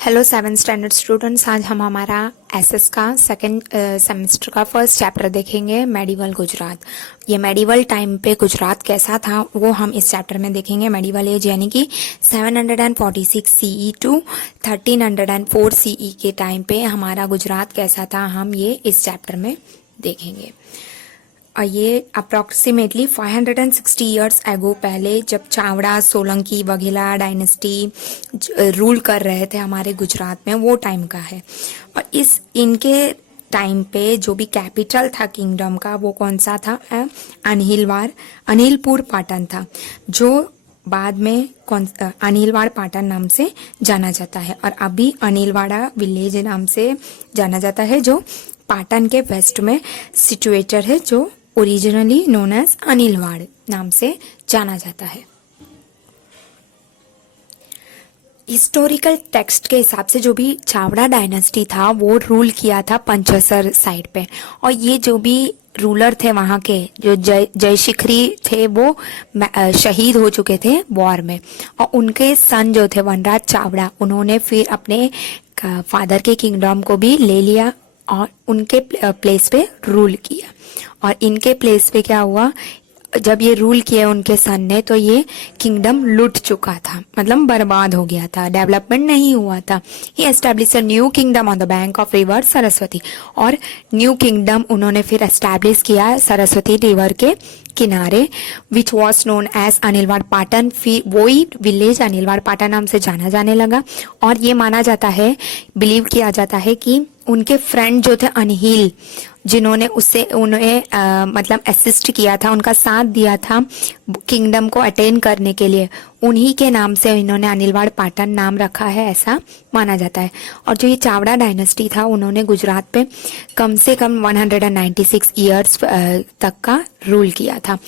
Hello 7th standard students, आज हम हमारा एसएस का सेकंड सेमेस्टर का फर्स्ट चैप्टर देखेंगे, मेडिवल गुजरात। ये मेडिवल टाइम पे गुजरात कैसा था वो हम इस चैप्टर में देखेंगे। मेडिवल एज यानी कि 746 सीई टू 1304 सीई के टाइम पे हमारा गुजरात कैसा था, हम ये इस चैप्टर में देखेंगे। और ये अप्रॉक्सीमेटली 560 ईयर्स एगो पहले, जब चावड़ा, सोलंकी, वघेला डायनेस्टी रूल कर रहे थे हमारे गुजरात में, वो टाइम का है। और इनके टाइम पे जो भी कैपिटल था किंगडम का वो कौन सा था? अनिलपुर पाटन था, जो बाद में अनिलवाड़ पाटन नाम से जाना जाता है। और अभी अनिलवाड़ा विलेज नाम से जाना जाता है, जो पाटन के वेस्ट में सिचुएटेड है, जो ओरिजिनली नोन एज अनिलवाड़ नाम से जाना जाता है। हिस्टोरिकल टेक्स्ट के हिसाब से जो भी चावड़ा डायनेस्टी था वो रूल किया था पंचसर साइड पे। और ये जो भी रूलर थे वहाँ के, जो जयशिखरी थे, वो शहीद हो चुके थे वॉर में। और उनके सन जो थे वनराज चावड़ा, उन्होंने फिर अपने फादर के किंगडम को भी ले लिया और उनके प्लेस पे रूल किया। और इनके प्लेस पे क्या हुआ, जब ये रूल किया उनके सन ने, तो ये किंगडम लूट चुका था, मतलब बर्बाद हो गया था, डेवलपमेंट नहीं हुआ था। He establish a new kingdom on the bank of river Saraswati. और न्यू किंगडम उन्होंने फिर एस्टैब्लिश किया सरस्वती रिवर के किनारे, which was known as Anhilwad Patan. फिर वही विलेज अनिलवाड़ पाटन नाम से जाना जाने लगा। और ये माना जाता है, बिलीव किया जाता है कि उनके फ्रेंड जो थे अनहिल, जिन्होंने उन्हें मतलब असिस्ट किया था, उनका साथ दिया था किंगडम को अटेन करने के लिए, उन्हीं के नाम से इन्होंने अनिलवाड़ पाटन नाम रखा है, ऐसा माना जाता है। और जो ये चावड़ा डायनेस्टी था, उन्होंने गुजरात पे कम से कम 196 ईयर्स तक का रूल किया था।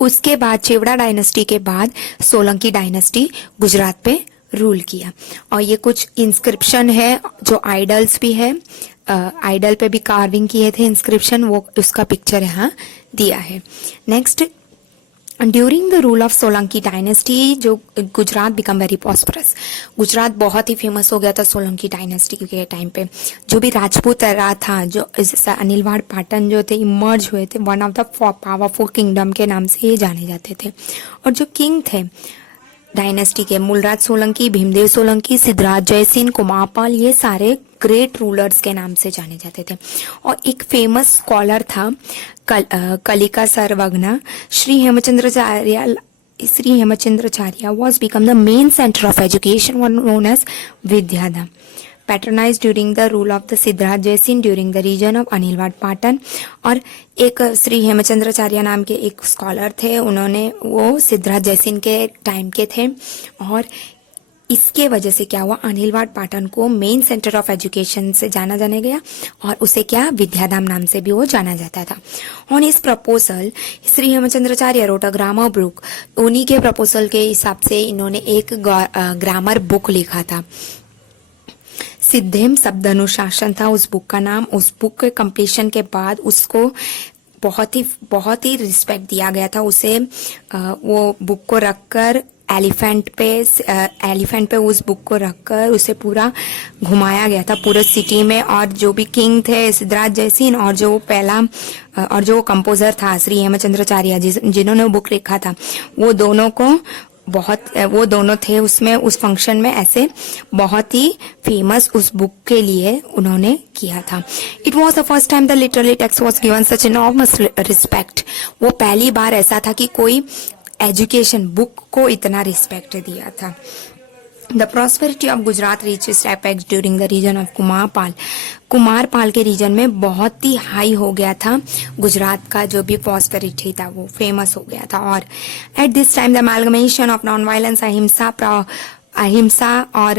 उसके बाद चेवड़ा डायनेस्टी के बाद सोलंकी डायनेस्टी गुजरात पे रूल किया। और ये कुछ इंस्क्रिप्शन है, जो आइडल्स भी है, आइडल पे भी कार्विंग किए थे इंस्क्रिप्शन, वो उसका पिक्चर यहाँ दिया है। Next, during the rule of Solanki dynasty जो Gujarat become very prosperous. Gujarat बहुत ही फेमस हो गया था सोलंकी डायनेस्टी के टाइम पे। जो भी राजपूत era था, जो अनिलवाड़ पाटन जो थे इमर्ज हुए थे, one of the powerful kingdom के नाम से ये जाने जाते थे। और जो किंग थे डायनेस्टी के, मूलराज सोलंकी, भीमदेव सोलंकी, सिद्धराज जयसिंह, कुमारपाल, ये सारे ग्रेट रूलर्स के नाम से जाने जाते थे। और एक फेमस स्कॉलर था Kalika Sarvagya Shri Hemchandracharya was become the main centre of education known as Vidyadham, patronise during the rule of the Siddhraj Jaisingh during the region of Anhilwad Patan. और एक श्री हेमचंद्राचार्य नाम के एक स्कॉलर थे, उन्होंने वो सिद्धराज जयसिंह के टाइम के थे। और इसके वजह से क्या हुआ, अनिलवाड़ पाटन को मेन सेंटर ऑफ एजुकेशन से जाना जाने गया, और उसे क्या विद्याधाम नाम से भी वो जाना जाता था। ऑन इस proposal Shri Hemchandracharya wrote a grammar book. उन्हीं के प्रपोजल के हिसाब से इन्होंने एक ग्रामर बुक लिखा था, सिद्धेम शब्द अनुशासन था उस बुक का नाम। उस बुक के कंप्लीशन के बाद उसको बहुत ही रिस्पेक्ट दिया गया था। उसे वो बुक को रखकर एलिफेंट पे उस बुक को रखकर उसे पूरा घुमाया गया था पूरे सिटी में। और जो भी किंग थे सिद्धराज जयसिंह, और जो कंपोजर था श्री हेमचंद्राचार्य जिन्होंने वो बुक लिखा था, वो दोनों थे उसमें, उस फंक्शन में ऐसे बहुत ही फेमस उस बुक के लिए उन्होंने किया था। It was the first time the literary text was given such enormous respect. वो पहली बार ऐसा था कि कोई एजुकेशन बुक को इतना रिस्पेक्ट दिया था। The prosperity of Gujarat reaches apex during the region of Kumarpal. Kumarpal के रीजन में बहुत ही हाई हो गया था गुजरात का, जो भी प्रॉस्पेरिटी था वो फेमस हो गया था। और at this time the amalgamation of non violence, अहिंसा और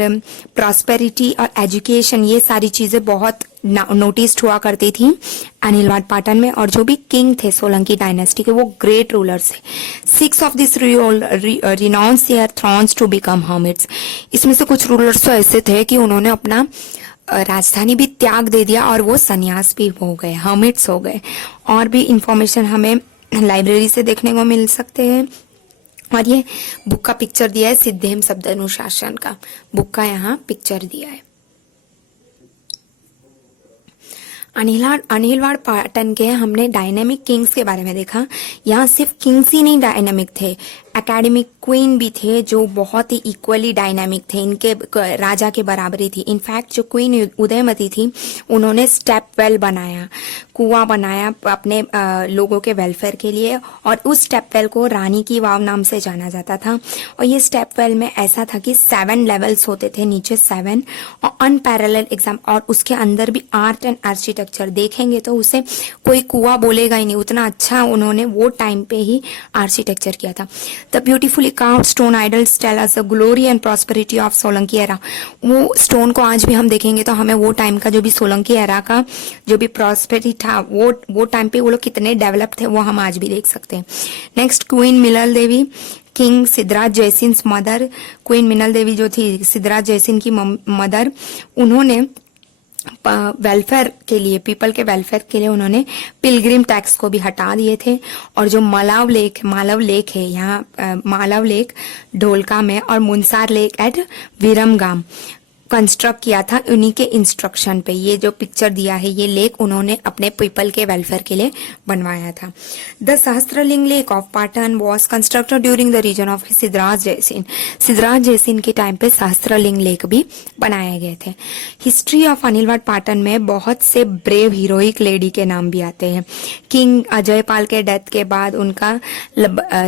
प्रॉस्पेरिटी और एजुकेशन, ये सारी चीजें बहुत नोटिस हुआ करती थी अनिलवाड़ पाटन में। और जो भी किंग थे सोलंकी डायनेस्टी के, वो ग्रेट रूलर्स थे। 6 of this renounce their thrones to become hermits. इसमें से कुछ रूलर्स तो ऐसे थे कि उन्होंने अपना राजधानी भी त्याग दे दिया और वो सन्यास भी हो गए, हर्मिट्स हो गए। और भी इंफॉर्मेशन हमें लाइब्रेरी से देखने को मिल सकते हैं। और ये बुक का पिक्चर दिया है, सिद्धेम शब्द अनुशासन का बुक का यहाँ पिक्चर दिया है। अनिलवाड़ पाटन के हमने डायनेमिक किंग्स के बारे में देखा। यहाँ सिर्फ किंग्स ही नहीं डायनेमिक थे, एकेडमिक क्वीन भी थे जो बहुत ही इक्वली डायनामिक थे, इनके राजा के बराबरी थी। इनफैक्ट जो क्वीन उदयमती थी उन्होंने स्टेप वेल बनाया, कुआं बनाया अपने लोगों के वेलफेयर के लिए, और उस स्टेप वेल को रानी की वाव नाम से जाना जाता था। और ये स्टेप वेल में ऐसा था कि 7 लेवल्स होते थे, नीचे 7, और अनपैरेलल एग्जाम, और उसके अंदर भी आर्ट एंड आर्किटेक्चर देखेंगे तो उसे कोई कुआं बोलेगा ही नहीं, उतना अच्छा उन्होंने वो टाइम पे ही आर्किटेक्चर किया था। The beautifully carved stone idols tell us the glory and prosperity of Solanki era. वो स्टोन को आज भी हम देखेंगे तो हमें वो टाइम का जो भी सोलंकी एरा का जो भी प्रॉस्पेरिटी था, वो टाइम पे वो लोग कितने डेवलप थे वो हम आज भी देख सकते हैं। Next, queen Minal Devi, king Siddhraj Jaisingh mother. Queen Minal Devi जो थी सिद्धराज जयसिंह की मदर, उन्होंने वेलफेयर के लिए, पीपल के वेलफेयर के लिए उन्होंने पिलग्रिम टैक्स को भी हटा दिए थे। और जो मालव लेक है यहाँ, मालव लेक ढोलका में, और मुनसार लेक एट विरमगाम कंस्ट्रक्ट किया था उन्हीं के इंस्ट्रक्शन पे। ये जो पिक्चर दिया है ये लेक उन्होंने अपने पीपल के वेलफेयर के लिए बनवाया था। The Sahastralinga lake of Patan was constructed during the region of Siddhraj Jaisingh. Siddhraj Jaisingh के टाइम पे सहस्त्रलिंग लेक भी बनाए गए थे। हिस्ट्री ऑफ अनिलवाड़ पाटन में बहुत से ब्रेव हीरोइक लेडी के नाम भी आते हैं। किंग अजयपाल के डेथ के बाद उनका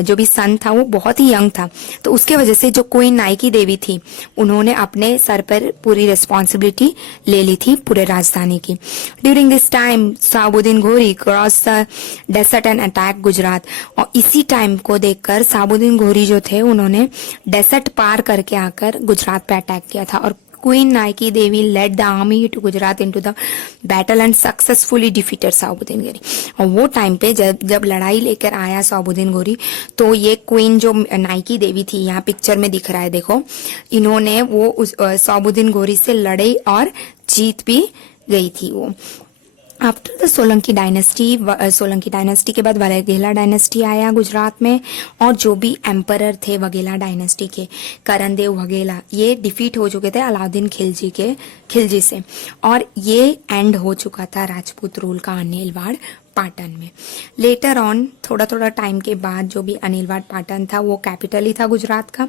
जो भी सन था वो बहुत ही यंग था, तो उसके वजह से जो क्वीन नाइकी देवी थी उन्होंने अपने सर पर पूरी रिस्पॉन्सिबिलिटी ले ली थी पूरे राजधानी की। During this time Sabuddin Ghori cross the dessert and attack Gujarat. और इसी टाइम को देखकर साबुद्दीन घोरी जो थे उन्होंने डेसर्ट पार करके आकर गुजरात पे अटैक किया था। और queen Naiki Devi led the army to Gujarat into the battle and successfully defeated Sabuddin Ghori. और वो टाइम पे जब लड़ाई लेकर आया साबुद्दीन घोरी, तो ये क्वीन जो नाइकी देवी थी, यहाँ पिक्चर में दिख रहा है देखो, इन्होंने वो साबुद्दीन घोरी से लड़े और जीत भी गई थी वो। आफ्टर द सोलंकी डायनेस्टी के बाद वघेला डायनेस्टी आया गुजरात में, और जो भी एम्परर थे वघेला डायनेस्टी के, करणदेव वघेला, ये डिफीट हो चुके थे अलाउद्दीन खिलजी से, और ये एंड हो चुका था राजपूत रूल का अनिलवाड़ पाटन में। लेटर ऑन थोड़ा टाइम के बाद जो भी अनिलवाड़ पाटन था वो कैपिटल ही था गुजरात का,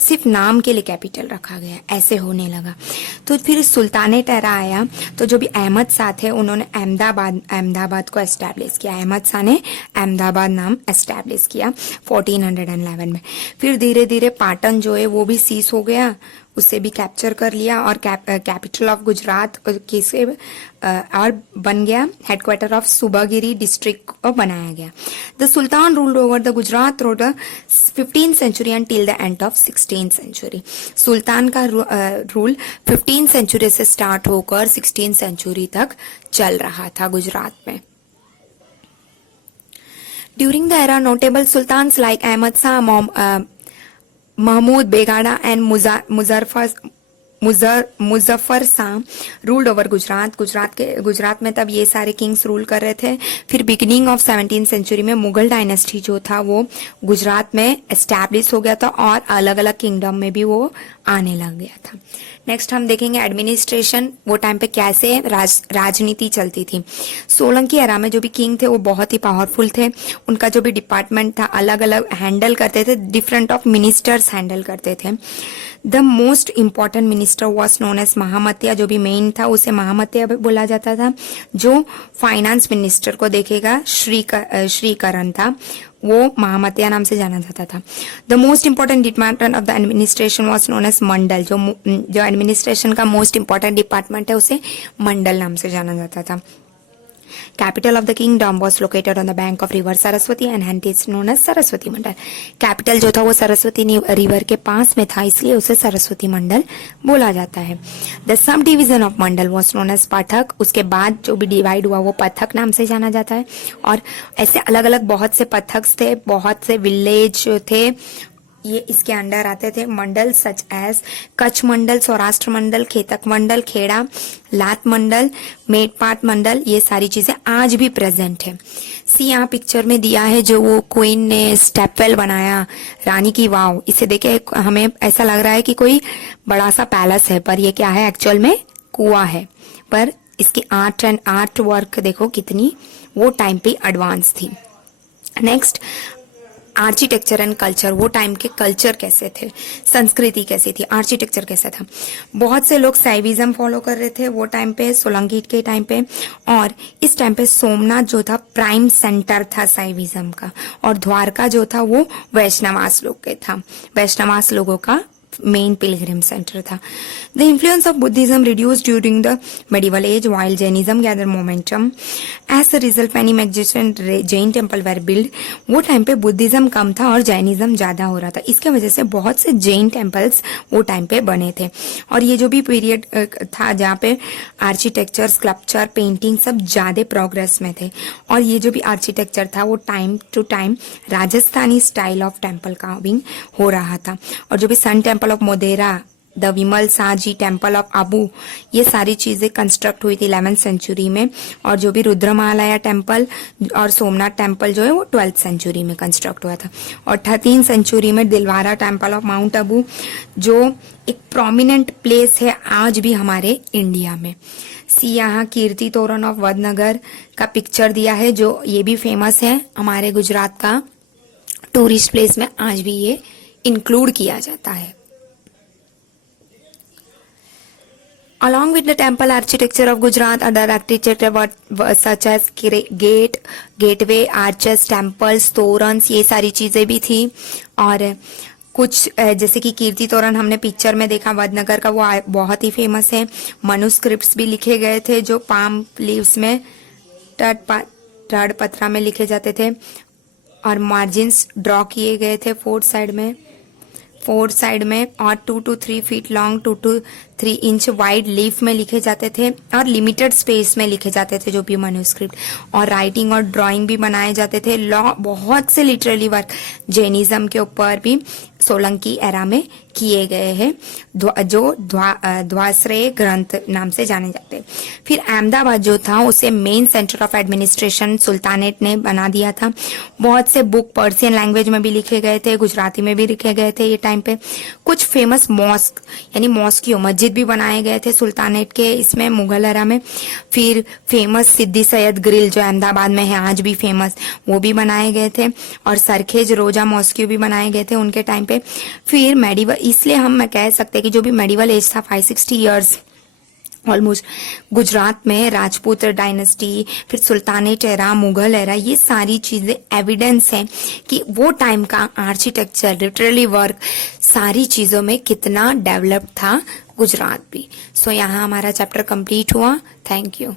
सिर्फ नाम के लिए कैपिटल रखा गया, ऐसे होने लगा। तो फिर सुल्तानेट एरा आया, तो जो भी अहमद शाह थे उन्होंने अहमदाबाद को एस्टैब्लिश किया। अहमद शाह ने अहमदाबाद नाम एस्टैब्लिश किया 1411 में। फिर धीरे धीरे पाटन जो है वो भी सीज हो गया, उसे भी कैप्चर कर लिया, और कैपिटल ऑफ गुजरात किसे और बन गया, हेडक्वार्टर ऑफ सुबागिरी डिस्ट्रिक्ट बनाया गया। The sultan ruled over the Gujarat through the 15th century and till the end of 16th century. सुल्तान का रूल 15th सेंचुरी से स्टार्ट होकर 16th सेंचुरी तक चल रहा था गुजरात में। During the era notable sultans like Ahmad Shah, Mahmud Begada and Muzaffar Shah ruled over Gujarat में तब ये सारे किंग्स रूल कर रहे थे। फिर बिगिनिंग ऑफ 17th सेंचुरी में मुगल डायनेस्टी जो था वो गुजरात में एस्टैब्लिश हो गया था, और अलग अलग किंगडम में भी वो आने लग गया था। नेक्स्ट हम देखेंगे एडमिनिस्ट्रेशन, वो टाइम पे कैसे राजनीति चलती थी। सोलंकी एरा में जो भी किंग थे वो बहुत ही पावरफुल थे, उनका जो भी डिपार्टमेंट था अलग अलग हैंडल करते थे, डिफरेंट ऑफ मिनिस्टर्स हैंडल करते थे। The most important minister was known as Mahamatya, जो भी मेन था उसे महामतिया बोला जाता था। जो फाइनेंस मिनिस्टर को देखेगा श्रीकरण था, वो महामतिया नाम से जाना जाता था। The most important department of the administration was known as Mandal, जो एडमिनिस्ट्रेशन का मोस्ट इम्पोर्टेंट डिपार्टमेंट है उसे मंडल नाम से जाना जाता था। Capital of the kingdom was located on the bank of river Saraswati and hence it's known as Saraswati Mandal. Capital जो था वो सरस्वती रिवर के पास में था, इसलिए उसे सरस्वती मंडल बोला जाता है। The sub division of mandal was known as pathak, उसके बाद जो भी डिवाइड हुआ वो पथक नाम से जाना जाता है। और ऐसे अलग अलग बहुत से पथक्स थे, बहुत से विलेज थे, ये इसके अंडर आते थे। मंडल सच एज कच्छ मंडल, सौराष्ट्र मंडल, खेतक मंडल, खेड़ा, लात मंडल, मेटपाट मंडल, ये सारी चीजें आज भी प्रेजेंट है। यहाँ पिक्चर में दिया है जो वो क्वीन ने स्टेपवेल बनाया, रानी की वाव, इसे देखे हमें ऐसा लग रहा है कि कोई बड़ा सा पैलेस है, पर ये क्या है, एक्चुअल में कुआं है। पर इसकी आर्ट वर्क देखो कितनी वो टाइम पे एडवांस थी। नेक्स्ट आर्किटेक्चर एंड कल्चर, वो टाइम के कल्चर कैसे थे, संस्कृति कैसी थी, आर्किटेक्चर कैसा था। बहुत से लोग साइविज्म फॉलो कर रहे थे वो टाइम पे, सोलंकी के टाइम पे। और इस टाइम पे सोमनाथ जो था प्राइम सेंटर था साइविज्म का, और द्वारका जो था वो वैष्णवास लोग के था, वैष्णवास लोगों का मेन पिलग्रिम सेंटर था। The influence of Buddhism reduced during the medieval age while Jainism gather momentum. As a result many magnificent Jain temple were build. वो टाइम पे बुद्धिज्म कम था और जैनिज्म ज्यादा हो रहा था, इसके वजह से बहुत से जैन टेम्पल्स वो टाइम पे बने थे। और ये जो भी पीरियड था जहाँ पे आर्किटेक्चर, स्कल्पचर, पेंटिंग सब ज्यादा प्रोग्रेस में थे। और ये जो भी आर्किटेक्चर था वो time to time Rajasthani style of temple carving हो रहा था। और जो भी sun temple of Modhera, the Vimal Saji temple of Abu, ये सारी चीजें कंस्ट्रक्ट हुई थी 11th सेंचुरी में। और जो भी रुद्रमालया टेम्पल और सोमनाथ टेम्पल जो है वो 12th सेंचुरी में कंस्ट्रक्ट हुआ था। और 13th सेंचुरी में Dilwara temple of mount Abu, जो एक प्रोमिनेंट प्लेस है आज भी हमारे इंडिया में। यहाँ कीर्ति तोरण ऑफ वडनगर का पिक्चर दिया है, जो ये भी फेमस है हमारे गुजरात का टूरिस्ट प्लेस में, आज भी ये इंक्लूड किया जाता है। Along with the temple architecture of Gujarat, other architecture such as gateway, arches, temples, तोरन्स, ये सारी चीजें भी थी। और कुछ जैसे कि कीर्ति तोरण हमने पिक्चर में देखा वडनगर का, वो बहुत ही फेमस है। मनुस्क्रिप्ट्स भी लिखे गए थे जो पाम लीव्स में टड पत्रा में लिखे जाते थे। और मार्जिन्स ड्रॉ किए गए थे फोर्थ साइड में और 2 to 3 feet long, 2 to 3 inch wide leaf में लिखे जाते थे और लिमिटेड स्पेस में लिखे जाते थे जो भी मैन्युस्क्रिप्ट। और राइटिंग और ड्राइंग भी बनाए जाते थे। बहुत से लिटरली वर्क जैनिज्म के ऊपर भी सोलंकी एरा में किए गए हैं, जो ध्वाश्रय ग्रंथ नाम से जाने जाते हैं। फिर अहमदाबाद जो था उसे main centre of administration sultanate ने बना दिया था। बहुत से बुक पर्शियन लैंग्वेज में भी लिखे गए थे, गुजराती में भी लिखे गए थे ये टाइम पे। कुछ फेमस मॉस्क यानी मॉस्क्यू मस्जिद भी बनाए गए थे सुल्तानेट के इसमें, मुगल एरा में। फिर फेमस सिद्दी सैयद ग्रिल जो अहमदाबाद में है आज भी फेमस, वो भी बनाए गए थे। और सरखेज रोजा मॉस्क्यू भी बनाए गए थे उनके टाइम पे। फिर मेडिवल, इसलिए हम कह सकते हैं कि जो भी मेडिवल एज था 560 ईयर्स ऑलमोस्ट, गुजरात में राजपूत डायनेस्टी, फिर सुल्तानेट एरा, मुगल एरा, ये सारी चीजें एविडेंस है कि वो टाइम का आर्किटेक्चर, लिटरली वर्क, सारी चीजों में कितना डेवलप था गुजरात भी। सो यहाँ हमारा चैप्टर कंप्लीट हुआ। Thank you.